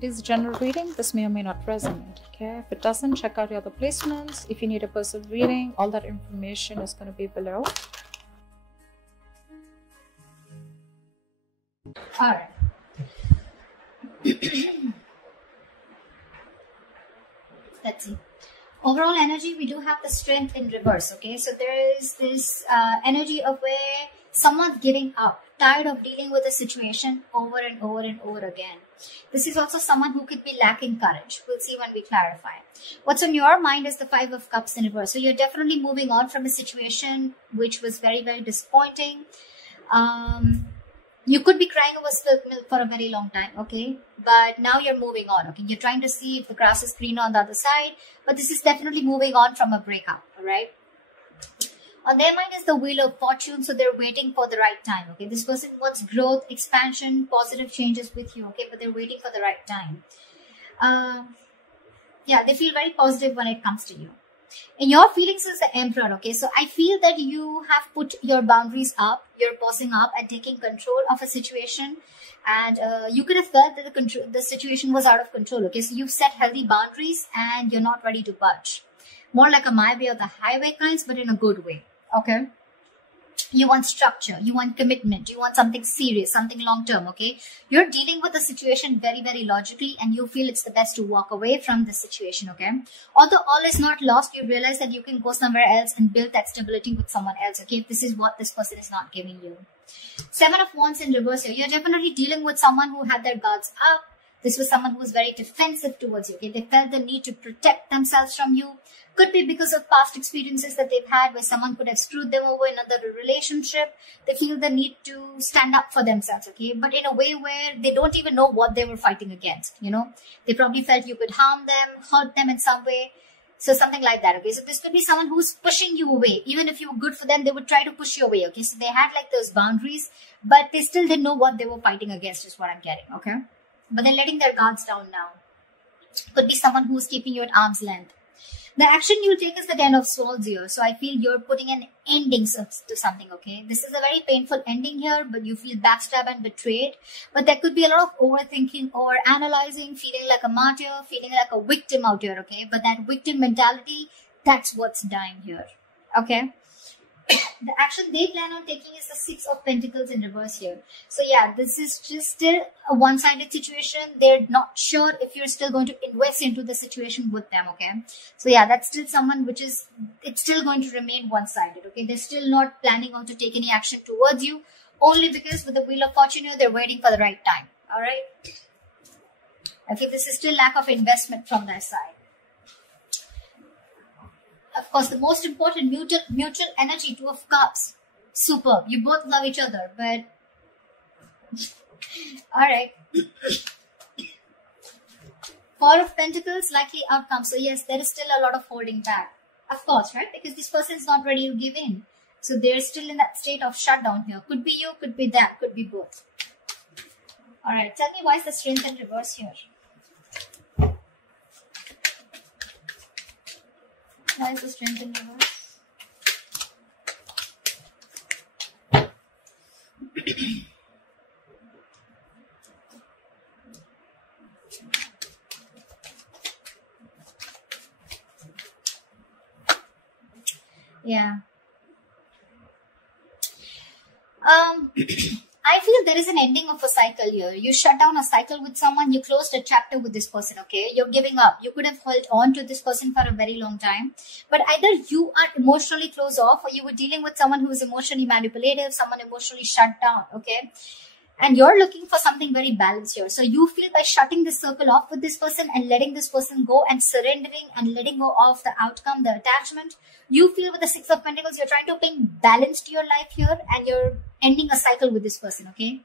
It is a general reading. This may or may not resonate. Okay, if it doesn't, check out your other placements. If you need a personal reading, all that information is going to be below. All right. Let's see. Overall energy, we do have the Strength in reverse. Okay, so there is this energy of where someone's giving up, tired of dealing with a situation over and over and over again. This is also someone who could be lacking courage. We'll see when we clarify. What's on your mind is the Five of Cups in reverse. So you're definitely moving on from a situation which was very, very disappointing. You could be crying over spilled milk for a very long time, okay? But now you're moving on, okay? You're trying to see if the grass is greener on the other side. But this is definitely moving on from a breakup, all right? On their mind is the Wheel of Fortune, so they're waiting for the right time, okay? This person wants growth, expansion, positive changes with you, okay? But they're waiting for the right time. Yeah, they feel very positive when it comes to you. In your feelings is the Emperor, okay? So I feel that you have put your boundaries up, you're bossing up and taking control of a situation. And you could have felt that the situation was out of control, okay? So you've set healthy boundaries and you're not ready to budge. More like a my way or the highway kinds, but in a good way, okay? You want structure, you want commitment, you want something serious, something long-term, okay? You're dealing with the situation very, very logically and you feel it's the best to walk away from this situation, okay? Although all is not lost, you realize that you can go somewhere else and build that stability with someone else, okay? If this is what this person is not giving you. Seven of Wands in reverse here. You're definitely dealing with someone who had their guards up. This was someone who was very defensive towards you, okay? They felt the need to protect themselves from you. Could be because of past experiences that they've had where someone could have screwed them over in another relationship. They feel the need to stand up for themselves, okay? But in a way where they don't even know what they were fighting against, you know? They probably felt you could harm them, hurt them in some way. So something like that, okay? So this could be someone who's pushing you away. Even if you were good for them, they would try to push you away, okay? So they had like those boundaries, but they still didn't know what they were fighting against is what I'm getting, okay? But they're letting their guards down now. Could be someone who's keeping you at arm's length. The action you'll take is the Ten of Swords here. So I feel you're putting an ending to something, okay? This is a very painful ending here, but you feel backstabbed and betrayed. But there could be a lot of overthinking or analyzing, feeling like a martyr, feeling like a victim out here, okay? But that victim mentality, that's what's dying here, okay? The action they plan on taking is the Six of Pentacles in reverse here. So yeah, this is just still a one-sided situation. They're not sure if you're still going to invest into the situation with them, okay? So yeah, that's still someone which is, it's still going to remain one-sided, okay? They're still not planning on to take any action towards you, only because with the Wheel of Fortune here, they're waiting for the right time, all right? Okay, this is still lack of investment from their side. Of course, the most important mutual energy, Two of Cups. Superb. You both love each other, but all right. Four of Pentacles, likely outcome. So yes, there is still a lot of holding back. Of course, right? Because this person is not ready to give in. So they're still in that state of shutdown here. Could be you, could be that, could be both. All right. Tell me why is the Strength in reverse here? Why is the Strength in reverse? Yeah. I feel there is an ending of a cycle here. You shut down a cycle with someone, you closed a chapter with this person, okay? You're giving up. You could have held on to this person for a very long time. But either you are emotionally closed off or you were dealing with someone who is emotionally manipulative, someone emotionally shut down, okay? And you're looking for something very balanced here. So you feel by shutting this circle off with this person and letting this person go and surrendering and letting go of the outcome, the attachment, you feel with the Six of Pentacles, you're trying to bring balance to your life here and you're ending a cycle with this person, okay?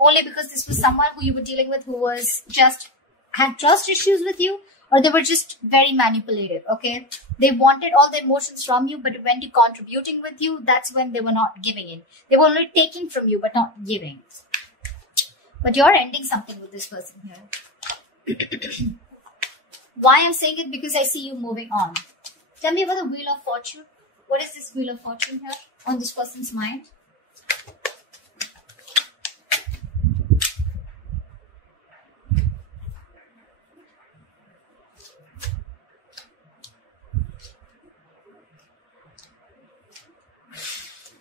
Only because this was someone who you were dealing with who was just had trust issues with you, or they were just very manipulative, okay? They wanted all the emotions from you, but when you're contributing with you, that's when they were not giving in. They were only taking from you, but not giving. But you're ending something with this person here. Why I'm saying it? Because I see you moving on. Tell me about the Wheel of Fortune. What is this Wheel of Fortune here on this person's mind?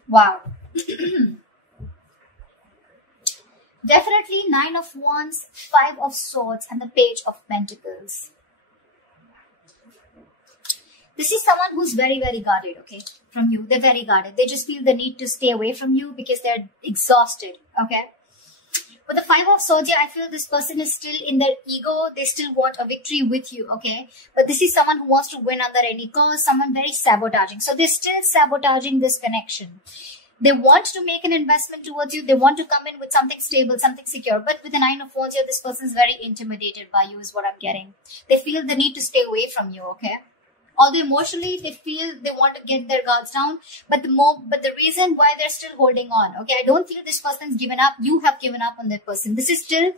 Wow. Definitely 9 of Wands, 5 of Swords, and the Page of Pentacles. This is someone who's very, very guarded, okay, from you. They're very guarded. They just feel the need to stay away from you because they're exhausted, okay? With the 5 of Swords here, I feel this person is still in their ego. They still want a victory with you, okay? But this is someone who wants to win under any cost, someone very sabotaging. So they're still sabotaging this connection. They want to make an investment towards you. They want to come in with something stable, something secure. But with the 9 of Wands here, this person is very intimidated by you is what I'm getting. They feel the need to stay away from you, okay? Although emotionally they feel they want to get their guards down, but the reason why they're still holding on, okay, I don't feel this person's given up. You have given up on that person. This is still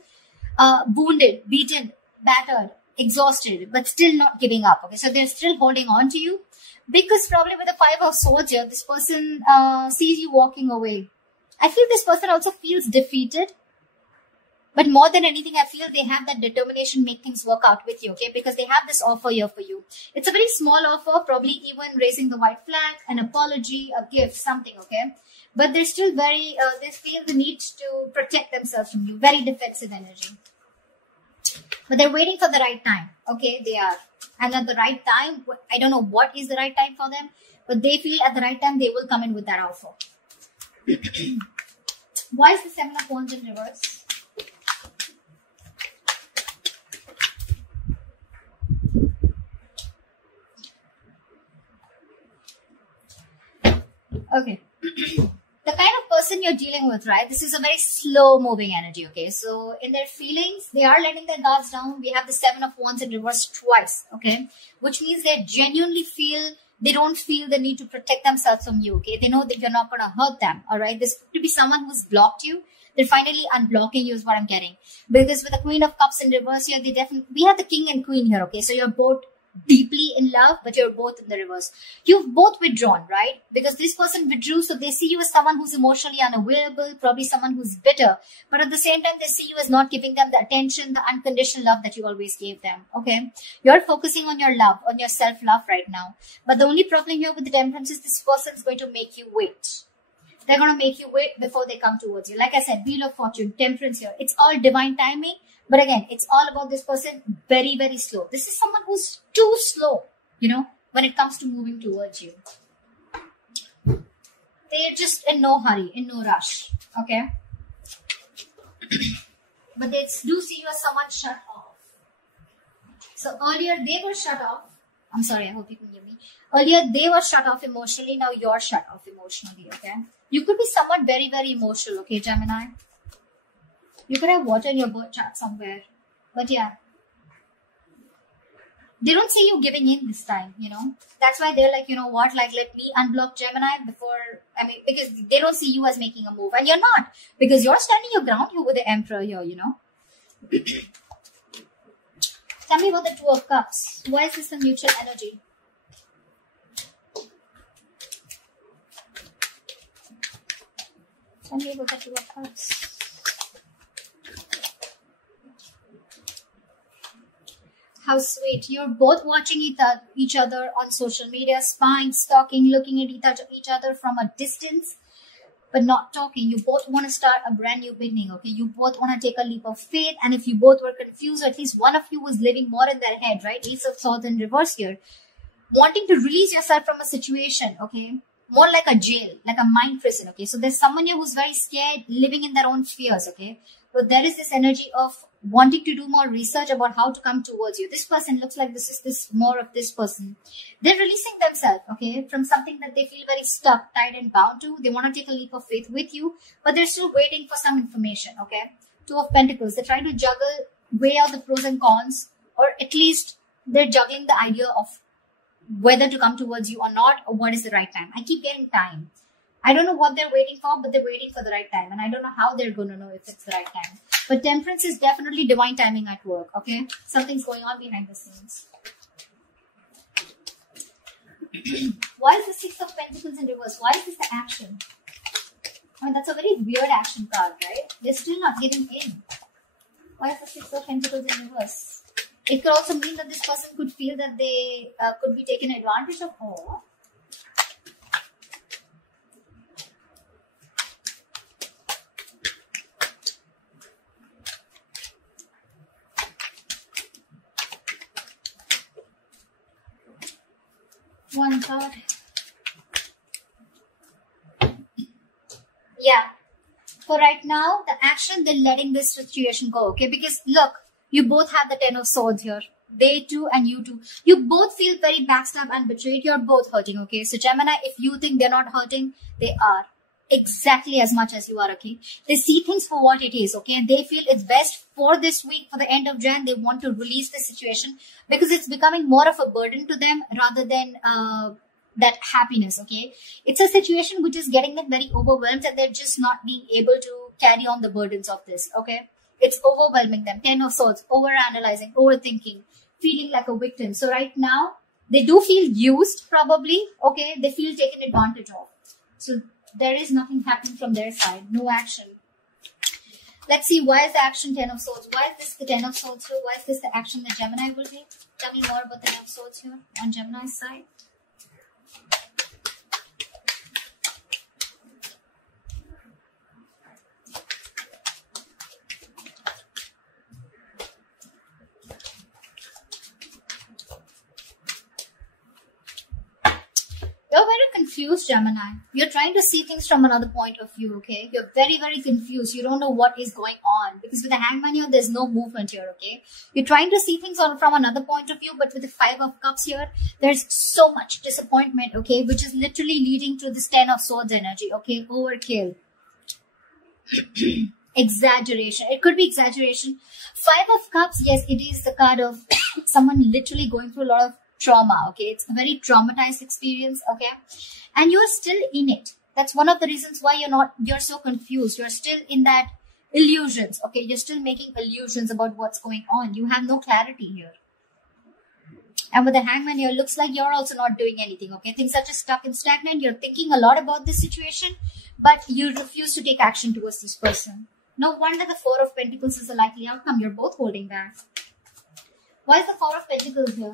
wounded, beaten, battered, exhausted, but still not giving up, okay? So they're still holding on to you because probably with the 5 of Swords here, this person sees you walking away. I feel this person also feels defeated. But more than anything, I feel they have that determination to make things work out with you, okay? Because they have this offer here for you. It's a very small offer, probably even raising the white flag, an apology, a gift, something, okay? But they're still very, they feel the need to protect themselves from you. Very defensive energy. But they're waiting for the right time, okay? They are. And at the right time, I don't know what is the right time for them, but they feel at the right time they will come in with that offer. Why is the 7 of Wands in reverse? Okay. The kind of person you're dealing with, right? This is a very slow moving energy, okay? So in their feelings, they are letting their guards down. We have the 7 of Wands in reverse twice, okay? Which means they genuinely feel, they don't feel the need to protect themselves from you, okay? They know that you're not going to hurt them, all right? This could be someone who's blocked you. They're finally unblocking you is what I'm getting. Because with the Queen of Cups in reverse here, they definitely, we have the King and Queen here, okay? So you're both deeply in love, but you're both in the reverse. You've both withdrawn, right? Because this person withdrew, so they see you as someone who's emotionally unavailable, probably someone who's bitter, but at the same time they see you as not giving them the attention, the unconditional love that you always gave them, okay? You're focusing on your love, on your self-love right now, but the only problem here with the Temperance is this person's going to make you wait. They're going to make you wait before they come towards you. Like I said, Wheel of Fortune, Temperance here, it's all divine timing. But again, it's all about this person very, very slow. This is someone who's too slow, you know, when it comes to moving towards you. They're just in no hurry, in no rush, okay? But they do see you as someone shut off. So earlier they were shut off. I'm sorry, I hope you can hear me. Earlier they were shut off emotionally, now you're shut off emotionally, okay? You could be someone very, very emotional, okay, Gemini? You could have water in your birth chart somewhere. But yeah. They don't see you giving in this time, you know. That's why they're like, you know what, like let me unblock Gemini before, because they don't see you as making a move. And you're not. Because you're standing your ground here with the Emperor here, you know. Tell me about the 2 of Cups. Why is this a mutual energy? Tell me about the 2 of Cups. How sweet. You're both watching each other on social media, spying, stalking, looking at each other from a distance, but not talking. You both want to start a brand new beginning, okay? You both want to take a leap of faith. And if you both were confused, or at least one of you was living more in their head, right? Ace of Swords in reverse here. Wanting to release yourself from a situation, okay? More like a jail, like a mind prison, okay? So there's someone here who's very scared, living in their own fears, okay? But there is this energy of wanting to do more research about how to come towards you. This person looks like this is more of this person. They're releasing themselves, okay, from something that they feel very stuck, tied and bound to. They want to take a leap of faith with you, but they're still waiting for some information, okay? 2 of Pentacles. They're trying to juggle, weigh out the pros and cons, or at least they're juggling the idea of whether to come towards you or not, or what is the right time. I keep getting time. I don't know what they're waiting for, but they're waiting for the right time. And I don't know how they're going to know if it's the right time. But Temperance is definitely divine timing at work, okay? Something's going on behind the scenes. Why is the 6 of Pentacles in reverse? Why is this the action? I mean, that's a very weird action card, right? They're still not giving in. Why is the 6 of Pentacles in reverse? It could also mean that this person could feel that they could be taken advantage of. Or One card. Yeah. For right now, the action, they're letting this situation go, okay? Because look, you both have the Ten of Swords here. They too and you too. You both feel very backstabbed and betrayed. You're both hurting, okay? So Gemini, if you think they're not hurting, they are. Exactly as much as you are, okay? They see things for what it is, okay? And they feel it's best for this week, for the end of Jan, they want to release the situation because it's becoming more of a burden to them rather than that happiness, okay? It's a situation which is getting them very overwhelmed and they're just not being able to carry on the burdens of this, okay? It's overwhelming them. Ten of Swords, overanalyzing, overthinking, feeling like a victim. So right now, they do feel used probably, okay? They feel taken advantage of. So there is nothing happening from their side, no action. Let's see, why is the action Ten of Swords? Why is this the Ten of Swords here? Why is this the action that Gemini will take? Tell me more about the Ten of Swords here on Gemini's side. You're very confused, Gemini. You're trying to see things from another point of view, okay? You're very, very confused. You don't know what is going on. Because with the Hangman here, there's no movement here, okay? You're trying to see things from another point of view, but with the Five of Cups here, there's so much disappointment, okay? Which is literally leading to this Ten of Swords energy, okay? Overkill. Exaggeration. It could be exaggeration. Five of Cups, yes, it is the card of someone literally going through a lot of trauma, okay? It's a very traumatized experience, okay? And you're still in it. That's one of the reasons why you're so confused. You're still in that illusions, okay? You're still making illusions about what's going on. You have no clarity here. And with the Hangman here, looks like you're also not doing anything, okay? Things are just stuck and stagnant. You're thinking a lot about this situation, but you refuse to take action towards this person. No wonder the Four of Pentacles is a likely outcome. You're both holding back. Why is the Four of Pentacles here?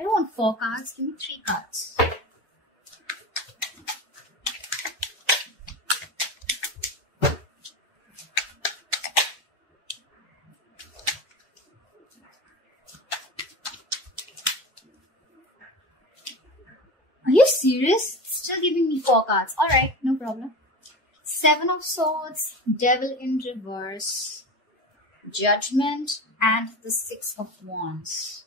I don't want 4 cards. Give me 3 cards. Are you serious? Still giving me 4 cards. Alright, no problem. 7 of Swords, Devil in reverse, Judgment, and the 6 of Wands.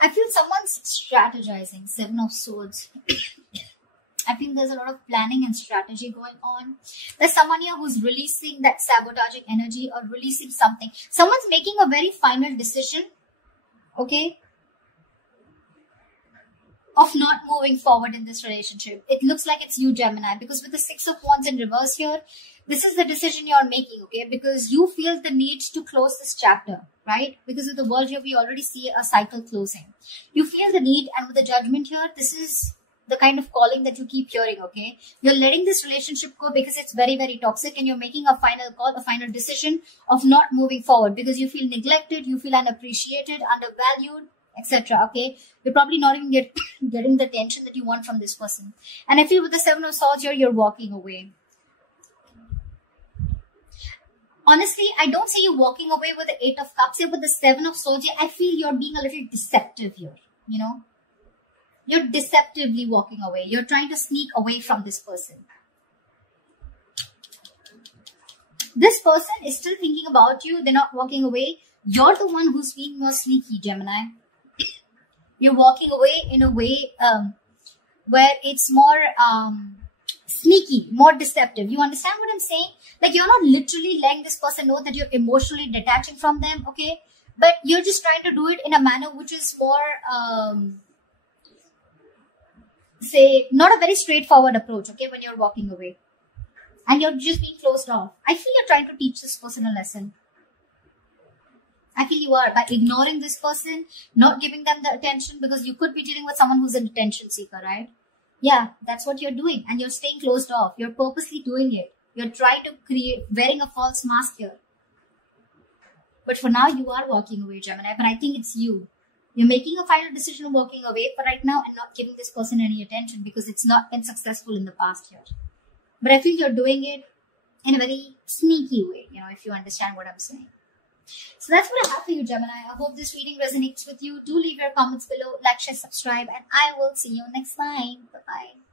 I feel someone's strategizing. 7 of Swords. I think there's a lot of planning and strategy going on. There's someone here who's releasing that sabotaging energy or releasing something. Someone's making a very final decision, okay, of not moving forward in this relationship. It looks like it's you, Gemini, because with the 6 of Wands in reverse here, this is the decision you're making, okay? Because you feel the need to close this chapter, right? Because of the world here, we already see a cycle closing. You feel the need, and with the Judgment here, this is the kind of calling that you keep hearing, okay? You're letting this relationship go because it's very, very toxic, and you're making a final call, a final decision of not moving forward because you feel neglected, you feel unappreciated, undervalued, etc. Okay, you're probably not even getting the attention that you want from this person. And I feel with the 7 of Swords here, you're walking away. Honestly, I don't see you walking away with the 8 of Cups here. With the 7 of Swords here, I feel you're being a little deceptive here, you know. You're deceptively walking away. You're trying to sneak away from this person. This person is still thinking about you. They're not walking away. You're the one who's being more sneaky, Gemini. You're walking away in a way where it's more sneaky, more deceptive. You understand what I'm saying? Like, you're not literally letting this person know that you're emotionally detaching from them, okay? But you're just trying to do it in a manner which is more, say, not a very straightforward approach, okay, when you're walking away. And you're just being closed off. I feel you're trying to teach this person a lesson. I feel you are, by ignoring this person, not giving them the attention, because you could be dealing with someone who's an attention seeker, right? Yeah, that's what you're doing. And you're staying closed off. You're purposely doing it. You're trying to create, wearing a false mask here. But for now, you are walking away, Gemini. But I think it's you. You're making a final decision, walking away for right now and not giving this person any attention because it's not been successful in the past year. But I feel you're doing it in a very sneaky way, you know, if you understand what I'm saying. So that's what I have for you, Gemini. I hope this reading resonates with you. Do leave your comments below, like, share, subscribe, and I will see you next time. Bye-bye.